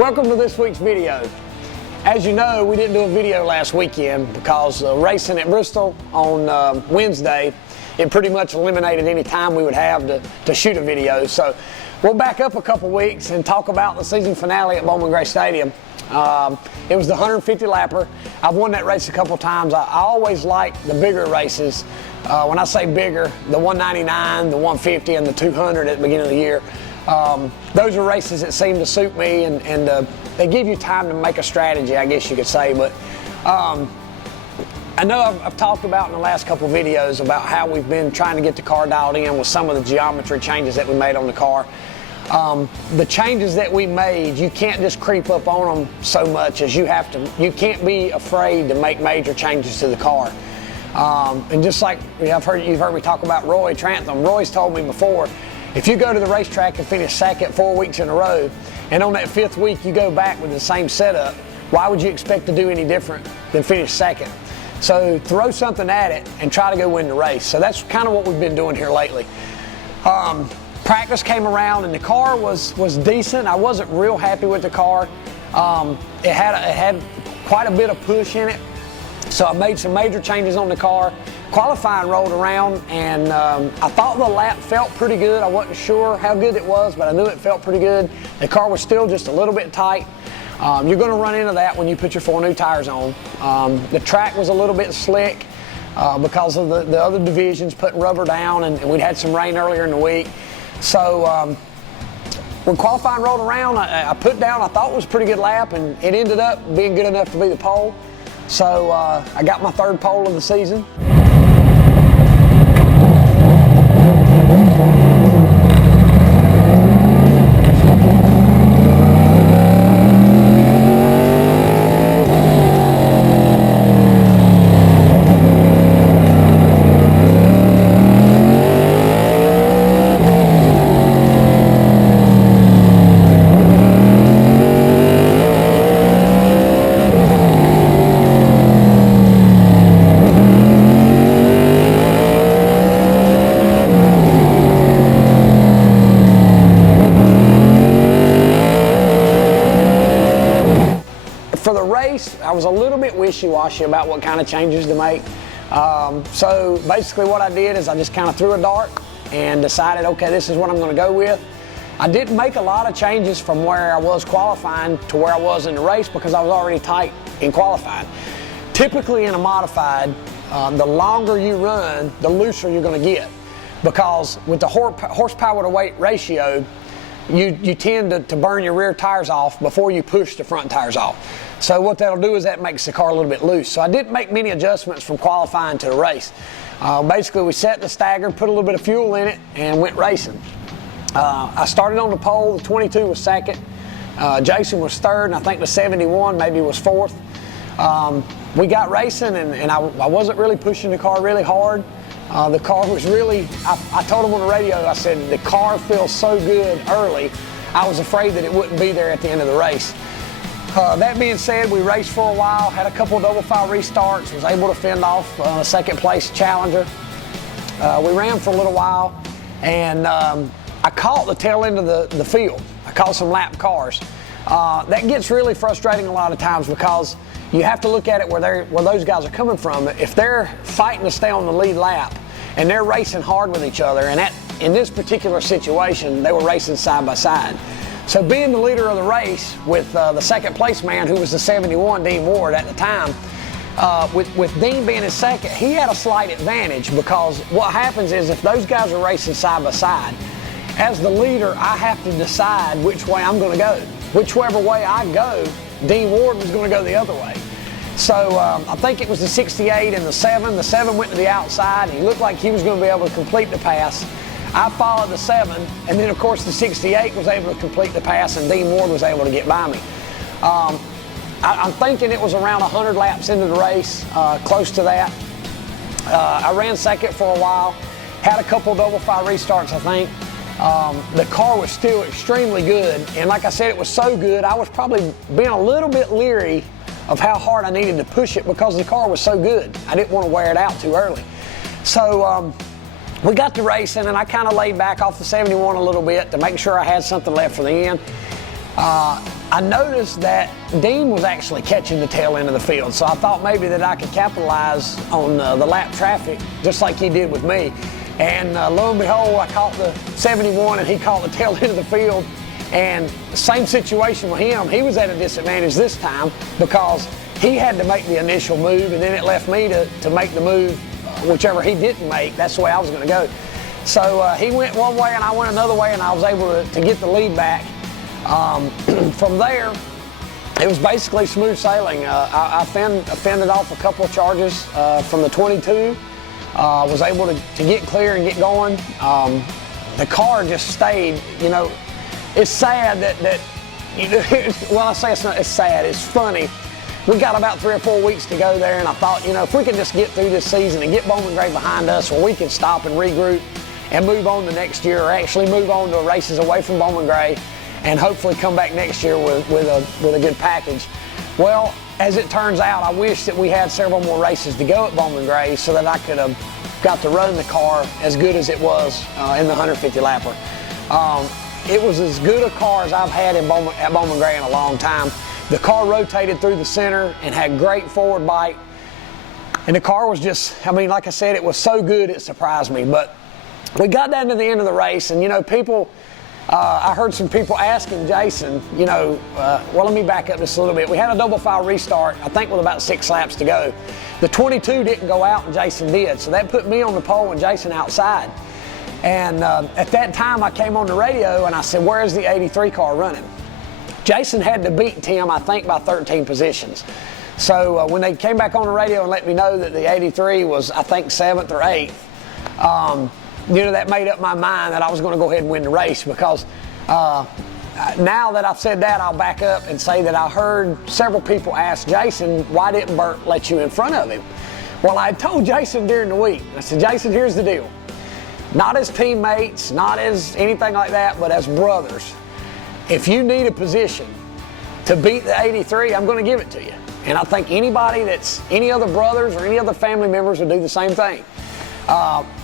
Welcome to this week's video. As you know, we didn't do a video last weekend because racing at Bristol on Wednesday, it pretty much eliminated any time we would have to shoot a video. So we'll back up a couple weeks and talk about the season finale at Bowman Gray Stadium. It was the 150 lapper. I've won that race a couple times. I always like the bigger races. When I say bigger, the 199, the 150, and the 200 at the beginning of the year. Those are races that seem to suit me, and they give you time to make a strategy, I guess you could say. But I know I've talked about in the last couple of videos about how we've been trying to get the car dialed in with some of the geometry changes that we made on the car. The changes that we made, you can't just creep up on them so much as you have to. You can't be afraid to make major changes to the car. And just like you've heard me talk about Roy Trantham. Roy's told me before, if you go to the racetrack and finish second 4 weeks in a row, and on that 5th week you go back with the same setup, why would you expect to do any different than finish second? So throw something at it and try to go win the race. So that's kind of what we've been doing here lately. Practice came around and the car was decent. I wasn't real happy with the car. It had quite a bit of push in it. So I made some major changes on the car. Qualifying rolled around, and I thought the lap felt pretty good. I wasn't sure how good it was, but I knew it felt pretty good. The car was still just a little bit tight. You're going to run into that when you put your 4 new tires on. The track was a little bit slick because of the other divisions putting rubber down, and we'd had some rain earlier in the week. So when qualifying rolled around, I put down, I thought it was a pretty good lap, and it ended up being good enough to be the pole. So I got my 3rd pole of the season. For the race, I was a little bit wishy-washy about what kind of changes to make. So basically what I did is I just kind of threw a dart and decided, okay, this is what I'm going to go with. I didn't make a lot of changes from where I was qualifying to where I was in the race because I was already tight in qualifying. Typically in a modified, the longer you run, the looser you're going to get, because with the horsepower to weight ratio, you tend to burn your rear tires off before you push the front tires off. So what that'll do is that makes the car a little bit loose. So I didn't make many adjustments from qualifying to the race. Basically we set the stagger, put a little bit of fuel in it, and went racing. I started on the pole, the 22 was 2nd, Jason was 3rd, and I think the 71 maybe was 4th. We got racing, and I wasn't really pushing the car really hard. The car was really, I told him on the radio, I said, the car feels so good early, I was afraid that it wouldn't be there at the end of the race. That being said, we raced for a while, had a couple of double file restarts, was able to fend off a 2nd place challenger. We ran for a little while, and I caught the tail end of the field. I caught some lap cars. That gets really frustrating a lot of times because you have to look at it where those guys are coming from. If they're fighting to stay on the lead lap and they're racing hard with each other, and in this particular situation, they were racing side by side. So being the leader of the race with the 2nd place man, who was the 71, Dean Ward at the time, with Dean being in 2nd, he had a slight advantage because what happens is if those guys are racing side by side, as the leader, I have to decide which way I'm going to go. Whichever way I go, Dean Ward was going to go the other way. So I think it was the 68 and the 7. The 7 went to the outside. He looked like he was going to be able to complete the pass. I followed the 7, and then of course the 68 was able to complete the pass, and Dean Ward was able to get by me. I'm thinking it was around 100 laps into the race, close to that. I ran 2nd for a while, had a couple double file restarts, I think. The car was still extremely good, and like I said, it was so good, I was probably being a little bit leery of how hard I needed to push it because the car was so good. I didn't want to wear it out too early. So we got to racing, and I kind of laid back off the 71 a little bit to make sure I had something left for the end. I noticed that Dean was actually catching the tail end of the field, so I thought maybe that I could capitalize on the lap traffic just like he did with me. And lo and behold, I caught the 71 and he caught the tail end of the field. And same situation with him. He was at a disadvantage this time because he had to make the initial move, and then it left me to make the move, whichever he didn't make. That's the way I was going to go. So he went one way and I went another way, and I was able to get the lead back. From there, it was basically smooth sailing. I fended off a couple of charges from the 22. Was able to get clear and get going. The car just stayed, you know. It's sad that you know, well, I say it's sad, it's funny. We got about 3 or 4 weeks to go there, and I thought, you know, if we could just get through this season and get Bowman Gray behind us, where we can stop and regroup and move on to next year, or actually move on to races away from Bowman Gray, and hopefully come back next year with a good package. Well, as it turns out, I wish that we had several more races to go at Bowman Gray so that I could have got to run the car as good as it was in the 150 lapper. It was as good a car as I've had at Bowman Gray in a long time. The car rotated through the center and had great forward bite. And the car was just, I mean, like I said, it was so good it surprised me. But we got down to the end of the race, and, you know, people, I heard some people asking Jason, you know, well, let me back up just a little bit. We had a double file restart, I think with about 6 laps to go. The 22 didn't go out and Jason did, so that put me on the pole and Jason outside. And at that time I came on the radio and I said, where is the 83 car running? Jason had to beat Tim, I think, by 13 positions. So when they came back on the radio and let me know that the 83 was, I think, 7th or 8th, you know, that made up my mind that I was going to go ahead and win the race, because now that I've said that, I'll back up and say that I heard several people ask Jason, why didn't Burt let you in front of him? Well, I told Jason during the week, I said, Jason, here's the deal. Not as teammates, not as anything like that, but as brothers. If you need a position to beat the 83, I'm going to give it to you. And I think anybody that's any other brothers or any other family members would do the same thing.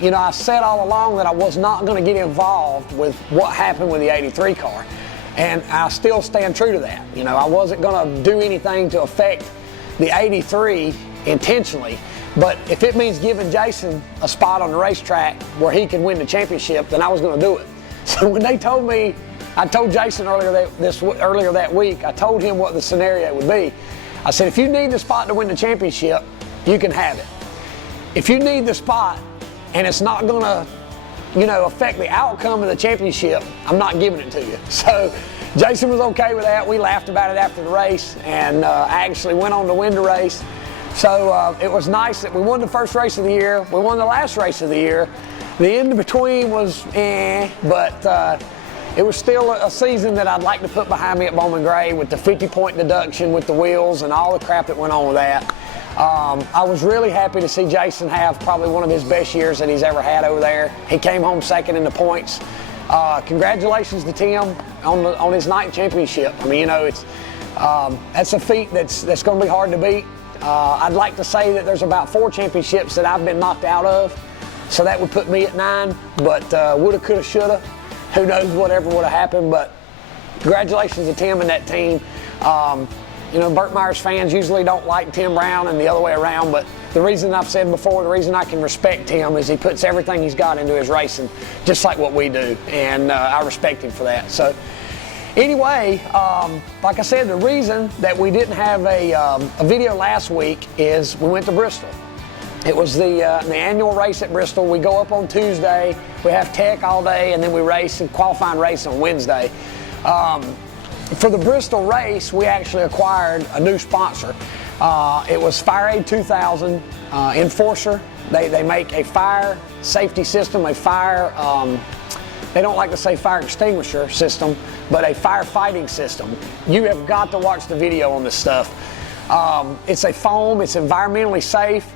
You know, I said all along that I was not going to get involved with what happened with the 83 car. And I still stand true to that. You know, I wasn't going to do anything to affect the 83 intentionally. But if it means giving Jason a spot on the racetrack where he can win the championship, then I was going to do it. So when they told me, I told Jason earlier that week, I told him what the scenario would be. I said, if you need the spot to win the championship, you can have it. If you need the spot and it's not going to, you know, affect the outcome of the championship, I'm not giving it to you. So Jason was okay with that. We laughed about it after the race, and I actually went on to win the race. So it was nice that we won the first race of the year. We won the last race of the year. The in between was but it was still a season that I'd like to put behind me at Bowman Gray, with the 50-point deduction with the wheels and all the crap that went on with that. I was really happy to see Jason have probably one of his best years that he's ever had over there. He came home second in the points. Congratulations to Tim on his ninth championship. I mean, you know, it's that's a feat that's going to be hard to beat. I'd like to say that there's about 4 championships that I've been knocked out of, so that would put me at 9, but woulda, coulda, shoulda. Who knows whatever would have happened, but congratulations to Tim and that team. You know, Burt Myers fans usually don't like Tim Brown and the other way around, but the reason I've said before, the reason I can respect Tim is he puts everything he's got into his racing, just like what we do, and I respect him for that. So anyway, like I said, the reason that we didn't have a video last week is we went to Bristol. It was the annual race at Bristol. We go up on Tuesday, we have tech all day, and then we race and qualifying race on Wednesday. For the Bristol race, we actually acquired a new sponsor. It was FireAid 2000 Enforcer. They make a fire safety system, a fire, they don't like to say fire extinguisher system, but a firefighting system. You have got to watch the video on this stuff. It's a foam, it's environmentally safe.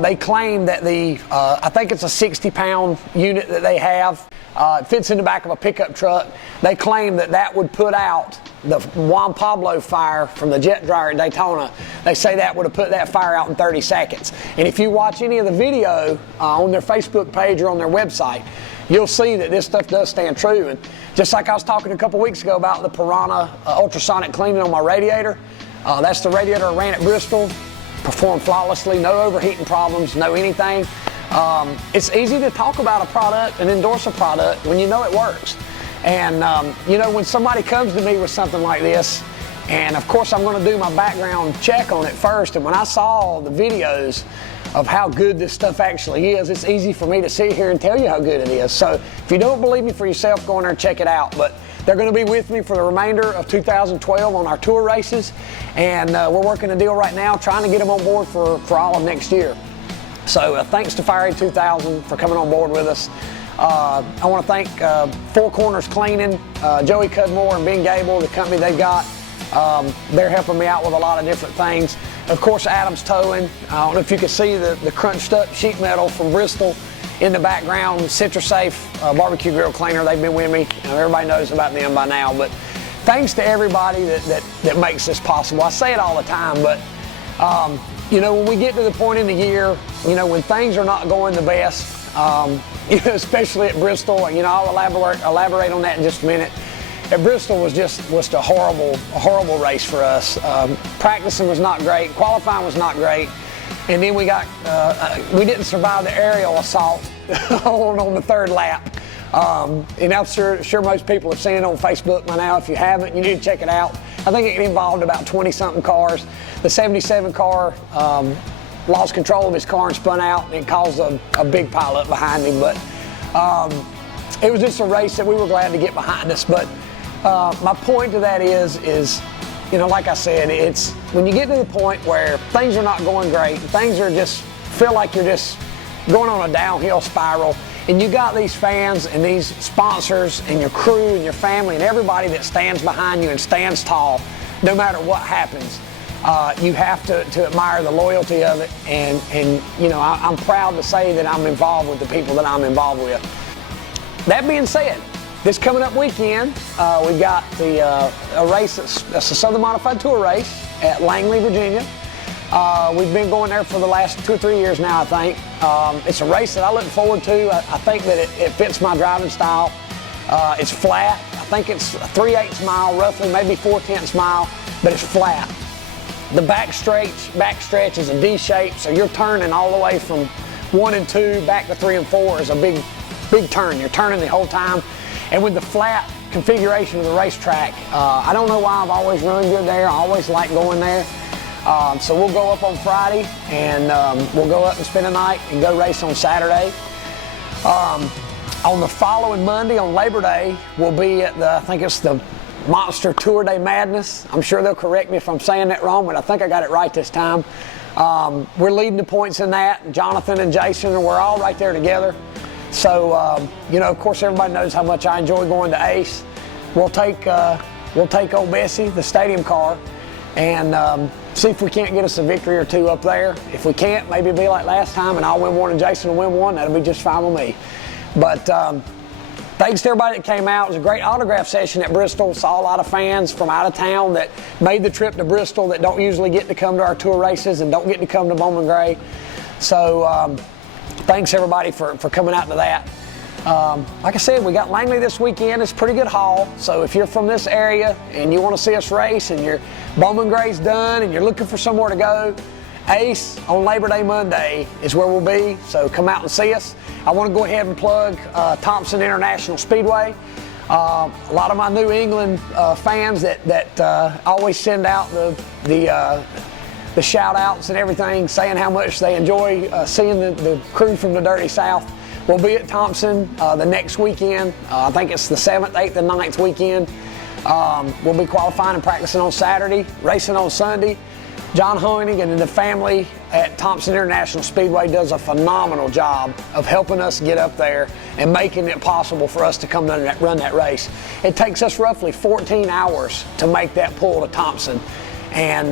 They claim that I think it's a 60-pound unit that they have. It fits in the back of a pickup truck. They claim that would put out the Juan Pablo fire from the jet dryer at Daytona. They say that would have put that fire out in 30 seconds. And if you watch any of the video on their Facebook page or on their website, you'll see that this stuff does stand true. And just like I was talking a couple weeks ago about the Piranha ultrasonic cleaning on my radiator, that's the radiator I ran at Bristol, performed flawlessly, no overheating problems, no anything. It's easy to talk about a product and endorse a product when you know it works. And you know, when somebody comes to me with something like this, and of course I'm going to do my background check on it first, and when I saw the videos of how good this stuff actually is, it's easy for me to sit here and tell you how good it is. So if you don't believe me for yourself, go in there and check it out. But they're going to be with me for the remainder of 2012 on our tour races, and we're working a deal right now trying to get them on board for all of next year. So thanks to Fire 2000 for coming on board with us. I want to thank Four Corners Cleaning, Joey Cudmore and Ben Gable, the company they've got. They're helping me out with a lot of different things. Of course, Adams Towing. I don't know if you can see the crunched up sheet metal from Bristol in the background. CitraSafe barbecue grill cleaner, they've been with me. Everybody knows about them by now. But thanks to everybody that makes this possible. I say it all the time, but you know, when we get to the point in the year, you know, when things are not going the best, you know, especially at Bristol, you know, I'll elaborate on that in just a minute. At Bristol was a horrible race for us. Practicing was not great, qualifying was not great, and then we didn't survive the aerial assault on the third lap. And I'm sure most people have seen it on Facebook by now. If you haven't, you need to check it out. I think it involved about 20-something cars. The 77 car lost control of his car and spun out, and it caused a big pileup behind him. But it was just a race that we were glad to get behind us. But my point to that is, you know, like I said, it's when you get to the point where things are not going great, things are just feel like you're just going on a downhill spiral, and you got these fans and these sponsors and your crew and your family and everybody that stands behind you and stands tall no matter what happens. You have to admire the loyalty of it, and you know, I'm proud to say that I'm involved with the people that I'm involved with. That being said, this coming up weekend, we've got a race that's a Southern Modified Tour race at Langley, Virginia. We've been going there for the last 2 or 3 years now, I think. It's a race that I look forward to. I think that it fits my driving style. It's flat. I think it's a 3/8 mile, roughly, maybe 4/10 mile, but it's flat. The back stretch is a D shape, so you're turning all the way from 1 and 2 back to 3 and 4 is a big turn. You're turning the whole time. And with the flat configuration of the racetrack, I don't know why I've always run good there. I always like going there. So we'll go up on Friday, and we'll go up and spend a night and go race on Saturday. On the following Monday, on Labor Day, we'll be at I think it's the Monster Tour Day Madness. I'm sure they'll correct me if I'm saying that wrong, but I think I got it right this time. We're leading the points in that. Jonathan and Jason, and we're all right there together. So, you know, of course, everybody knows how much I enjoy going to Ace. We'll take old Bessie, the stadium car, and see if we can't get us a victory or two up there. If we can't, maybe it'll be like last time, and I'll win one and Jason will win one. That'll be just fine with me. But thanks to everybody that came out. It was a great autograph session at Bristol. Saw a lot of fans from out of town that made the trip to Bristol that don't usually get to come to our tour races and don't get to come to Bowman Gray. So thanks everybody for coming out to that. Like I said, we got Langley this weekend. It's a pretty good haul. So if you're from this area and you want to see us race and your Bowman Gray's done and you're looking for somewhere to go, Ace on Labor Day Monday is where we'll be. So come out and see us. I want to go ahead and plug Thompson International Speedway. A lot of my New England fans that always send out the shout outs and everything, saying how much they enjoy seeing the crew from the Dirty South. We'll be at Thompson the next weekend. I think it's the 7th, 8th, and 9th weekend. We'll be qualifying and practicing on Saturday, racing on Sunday. John Hoenig and the family at Thompson International Speedway does a phenomenal job of helping us get up there and making it possible for us to come run that race. It takes us roughly 14 hours to make that pull to Thompson. And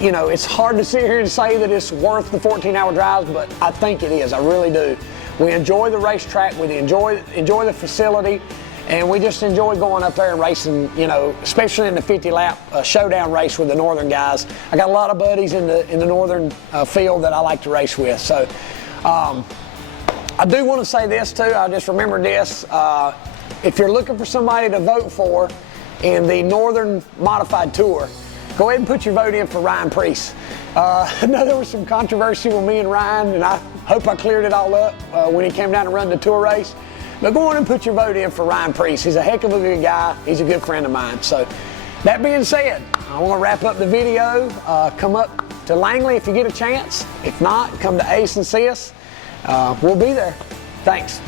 you know, it's hard to sit here and say that it's worth the 14-hour drives, but I think it is. I really do. We enjoy the racetrack, we enjoy the facility, and we just enjoy going up there and racing, you know, especially in the 50-lap showdown race with the Northern guys. I got a lot of buddies in the Northern field that I like to race with. So I do want to say this too, I just remembered this. If you're looking for somebody to vote for in the Northern Modified Tour, go ahead and put your vote in for Ryan Preece. I know there was some controversy with me and Ryan, and I hope I cleared it all up when he came down to run the tour race. But go on and put your vote in for Ryan Preece. He's a heck of a good guy. He's a good friend of mine. So that being said, I want to wrap up the video. Come up to Langley if you get a chance. If not, come to Ace and see us. We'll be there. Thanks.